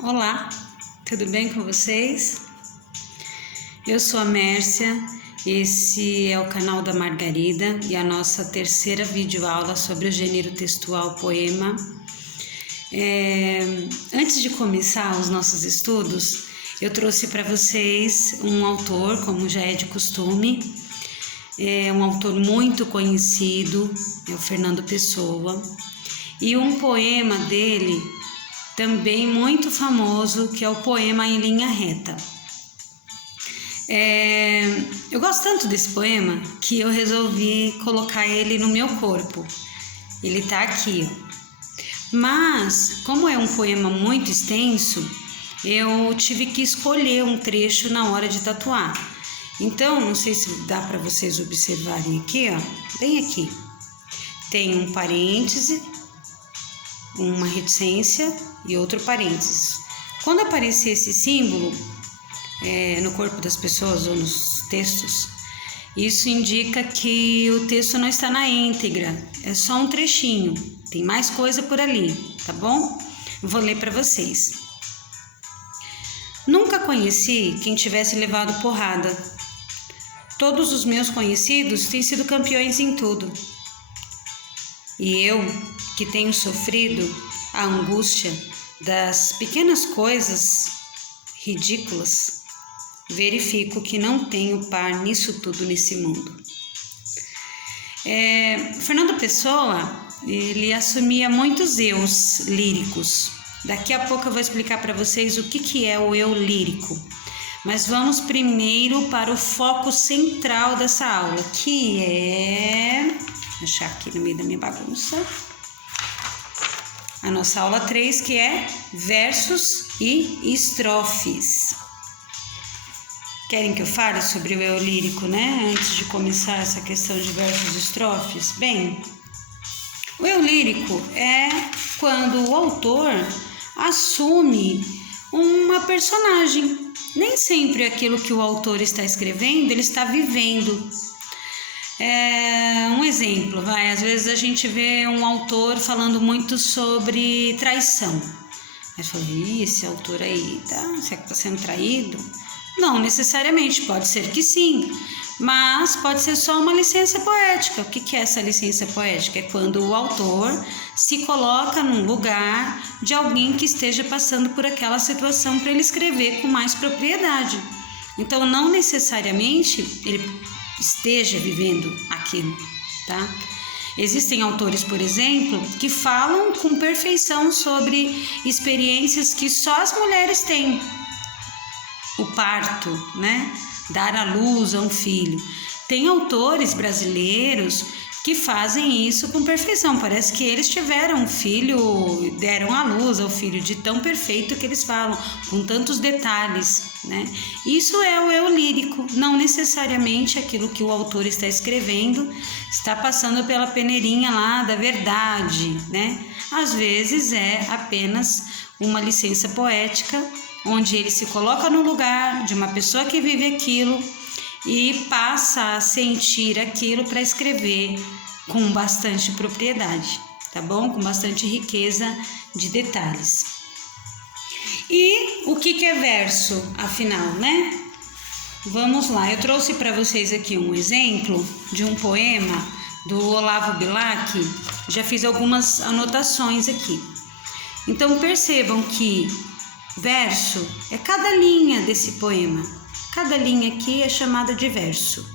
Olá, tudo bem com vocês? Eu sou a Mércia, esse é o canal da Margarida e a nossa terceira videoaula sobre o gênero textual poema. Antes de começar os nossos estudos, eu trouxe para vocês um autor, como já é de costume, um autor muito conhecido, é o Fernando Pessoa, e um poema dele também muito famoso, que é o poema Em Linha Reta. Eu gosto tanto desse poema que eu resolvi colocar ele no meu corpo. Ele tá aqui, ó. Mas, como é um poema muito extenso, eu tive que escolher um trecho na hora de tatuar. Então, não sei se dá para vocês observarem aqui, ó, bem aqui. Tem um parêntese, uma reticência e outro parênteses. Quando aparecer esse símbolo no corpo das pessoas ou nos textos, isso indica que o texto não está na íntegra, é só um trechinho, tem mais coisa por ali, tá bom? Vou ler para vocês. Nunca conheci quem tivesse levado porrada. Todos os meus conhecidos têm sido campeões em tudo. E eu, que tenho sofrido a angústia das pequenas coisas ridículas, verifico que não tenho par nisso tudo nesse mundo. Fernando Pessoa, ele assumia muitos eus líricos. Daqui a pouco eu vou explicar para vocês o que é o eu lírico. Mas vamos primeiro para o foco central dessa aula, que é... Vou achar aqui no meio da minha bagunça. A nossa aula 3, que é versos e estrofes. Querem que eu fale sobre o eu lírico, né? Antes de começar essa questão de versos e estrofes? Bem, o eu lírico é quando o autor assume uma personagem. Nem sempre aquilo que o autor está escrevendo, ele está vivendo. Um exemplo, às vezes a gente vê um autor falando muito sobre traição. Aí fala, esse autor aí, será que está sendo traído? Não necessariamente, pode ser que sim, mas pode ser só uma licença poética. O que é essa licença poética? É quando o autor se coloca num lugar de alguém que esteja passando por aquela situação para ele escrever com mais propriedade. Então, não necessariamente ele esteja vivendo aquilo, tá? Existem autores, por exemplo, que falam com perfeição sobre experiências que só as mulheres têm. O parto, né? Dar à luz a um filho. Tem autores brasileiros que fazem isso com perfeição. Parece que eles tiveram um filho, deram à luz ao filho, de tão perfeito que eles falam, com tantos detalhes, né? Isso é o eu lírico, não necessariamente aquilo que o autor está escrevendo está passando pela peneirinha lá da verdade, né? Às vezes é apenas uma licença poética, onde ele se coloca no lugar de uma pessoa que vive aquilo e passa a sentir aquilo para escrever com bastante propriedade, tá bom? Com bastante riqueza de detalhes. E o que é verso, afinal, né? Vamos lá, eu trouxe para vocês aqui um exemplo de um poema do Olavo Bilac, já fiz algumas anotações aqui. Então percebam que verso é cada linha desse poema. Cada linha aqui é chamada de verso,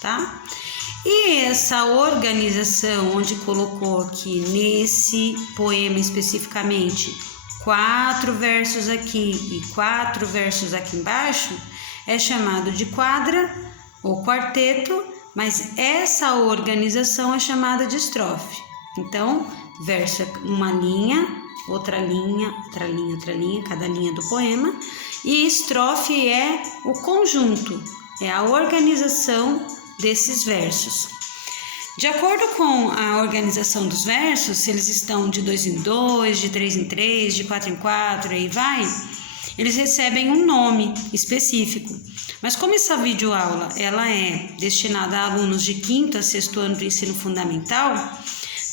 tá? E essa organização, onde colocou aqui nesse poema especificamente 4 versos aqui e 4 versos aqui embaixo, é chamado de quadra ou quarteto, mas essa organização é chamada de estrofe. Então, verso é uma linha, outra linha, outra linha, outra linha, cada linha do poema. E estrofe é o conjunto, é a organização desses versos. De acordo com a organização dos versos, se eles estão de 2 em 2, de 3 em 3, de 4 em 4, aí vai, eles recebem um nome específico. Mas como essa videoaula ela é destinada a alunos de 5º a 6º ano do ensino fundamental,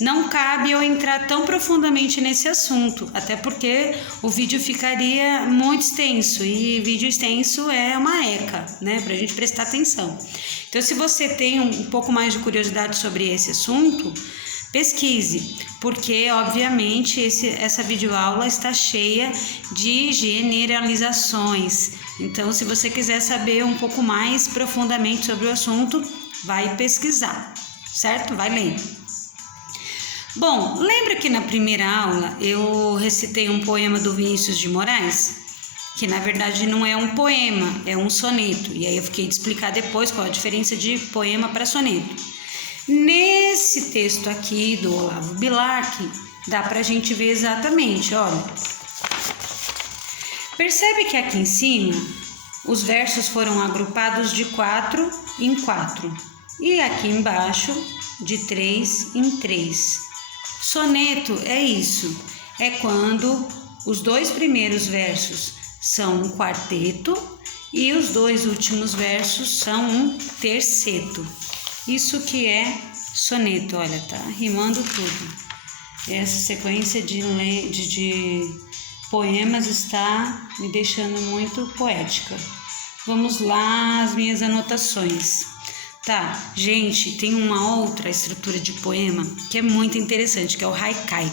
Não cabe eu entrar tão profundamente nesse assunto, até porque o vídeo ficaria muito extenso e vídeo extenso é uma eca, né, pra gente prestar atenção. Então, se você tem um pouco mais de curiosidade sobre esse assunto, pesquise, porque obviamente essa videoaula está cheia de generalizações. Então, se você quiser saber um pouco mais profundamente sobre o assunto, vai pesquisar, certo? Vai ler. Bom, lembra que na primeira aula eu recitei um poema do Vinícius de Moraes? Que na verdade não é um poema, é um soneto. E aí eu fiquei de explicar depois qual a diferença de poema para soneto. Nesse texto aqui do Olavo Bilac, dá pra gente ver exatamente, olha. Percebe que aqui em cima os versos foram agrupados de 4 em 4 e aqui embaixo de 3 em 3. Soneto é isso, é quando os 2 primeiros versos são um quarteto e os 2 últimos versos são um terceto. Isso que é soneto, olha, tá rimando tudo. Essa sequência de poemas está me deixando muito poética. Vamos lá, as minhas anotações. Tá, gente, tem uma outra estrutura de poema que é muito interessante, que é o haikai.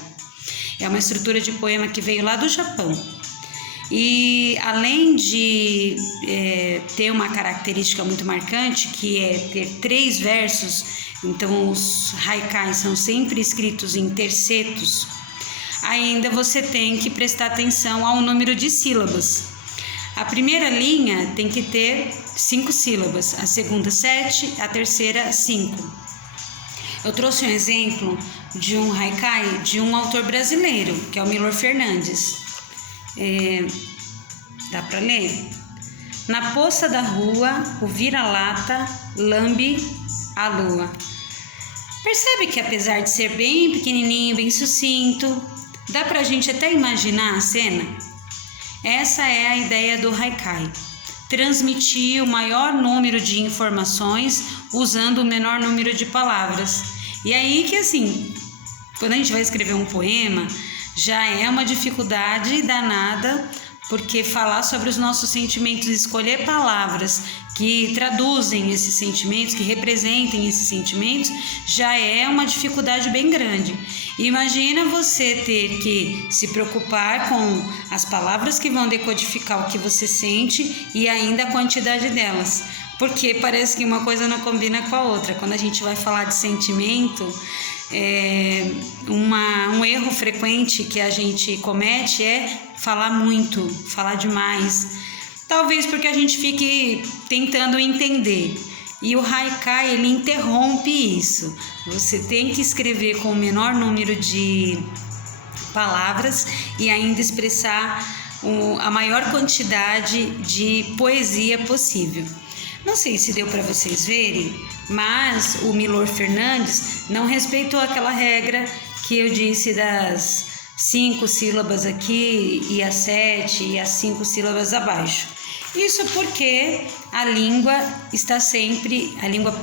É uma estrutura de poema que veio lá do Japão. E além de ter uma característica muito marcante, que é ter 3 versos, então os haikais são sempre escritos em tercetos, ainda você tem que prestar atenção ao número de sílabas. A primeira linha tem que ter 5 sílabas, a segunda 7, a terceira 5. Eu trouxe um exemplo de um haikai de um autor brasileiro, que é o Milor Fernandes. Dá para ler? Na poça da rua, o vira-lata lambe a lua. Percebe que apesar de ser bem pequenininho, bem sucinto, dá pra gente até imaginar a cena? Essa é a ideia do haikai. Transmitir o maior número de informações usando o menor número de palavras. E aí que assim, quando a gente vai escrever um poema, já é uma dificuldade danada, porque falar sobre os nossos sentimentos, escolher palavras que traduzem esses sentimentos, que representem esses sentimentos, já é uma dificuldade bem grande. Imagina você ter que se preocupar com as palavras que vão decodificar o que você sente e ainda a quantidade delas, porque parece que uma coisa não combina com a outra. Quando a gente vai falar de sentimento, um erro frequente que a gente comete é falar muito, falar demais. Talvez porque a gente fique tentando entender. E o haikai, ele interrompe isso. Você tem que escrever com o menor número de palavras e ainda expressar a maior quantidade de poesia possível. Não sei se deu para vocês verem, mas o Milor Fernandes não respeitou aquela regra que eu disse das 5 sílabas aqui e as 7 e as 5 sílabas abaixo. Isso porque a língua está sempre, a língua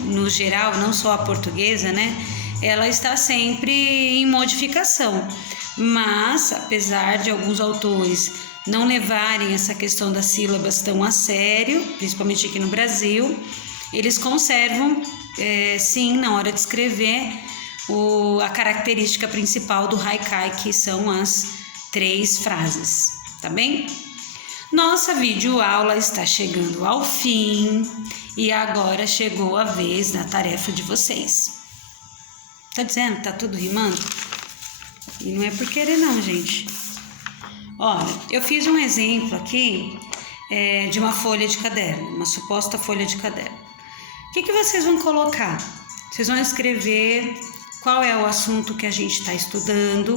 no geral, não só a portuguesa, né? Ela está sempre em modificação. Mas, apesar de alguns autores não levarem essa questão das sílabas tão a sério, principalmente aqui no Brasil, eles conservam, sim, na hora de escrever, a característica principal do haikai, que são as 3 frases, tá bem? Nossa videoaula está chegando ao fim e agora chegou a vez da tarefa de vocês. Tá dizendo? Tá tudo rimando? E não é por querer não, gente. Olha, eu fiz um exemplo aqui de uma folha de caderno, uma suposta folha de caderno. O que vocês vão colocar? Vocês vão escrever qual é o assunto que a gente está estudando,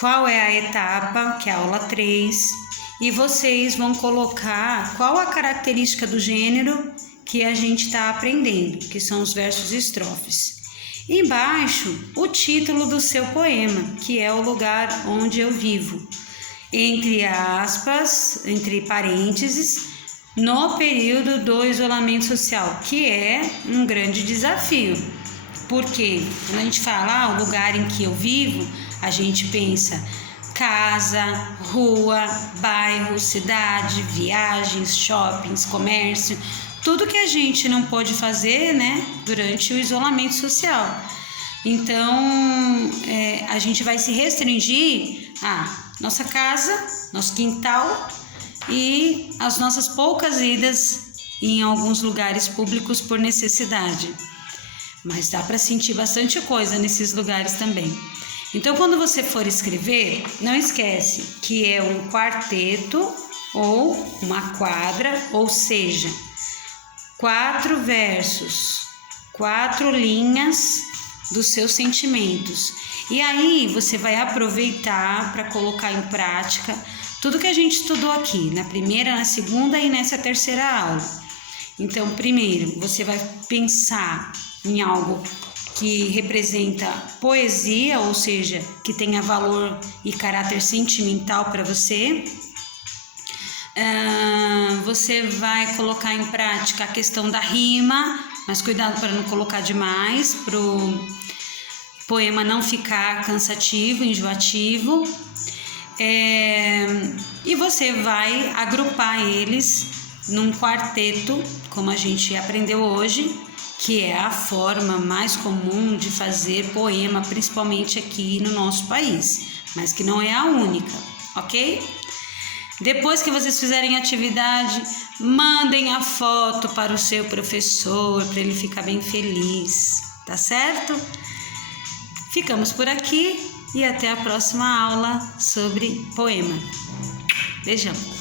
qual é a etapa, que é a aula 3, e vocês vão colocar qual a característica do gênero que a gente está aprendendo, que são os versos e estrofes. E embaixo, o título do seu poema, que é o lugar onde eu vivo. Entre aspas, entre parênteses, no período do isolamento social, que é um grande desafio, Porque quando a gente fala o lugar em que eu vivo, a gente pensa casa, rua, bairro, cidade, viagens, shoppings, comércio, tudo que a gente não pode fazer, né, durante o isolamento social. Então, a gente vai se restringir a nossa casa, nosso quintal e as nossas poucas idas em alguns lugares públicos por necessidade. Mas dá para sentir bastante coisa nesses lugares também. Então, quando você for escrever, não esquece que é um quarteto ou uma quadra, ou seja, 4 versos, 4 linhas dos seus sentimentos. E aí você vai aproveitar para colocar em prática tudo que a gente estudou aqui, na primeira, na segunda e nessa terceira aula. Então, primeiro, você vai pensar em algo que representa poesia, ou seja, que tenha valor e caráter sentimental para você. Você vai colocar em prática a questão da rima, mas cuidado para não colocar demais, para o poema não ficar cansativo, enjoativo. E você vai agrupar eles num quarteto, como a gente aprendeu hoje, que é a forma mais comum de fazer poema, principalmente aqui no nosso país, mas que não é a única, ok? Depois que vocês fizerem a atividade, mandem a foto para o seu professor, para ele ficar bem feliz, tá certo? Ficamos por aqui e até a próxima aula sobre poema. Beijão!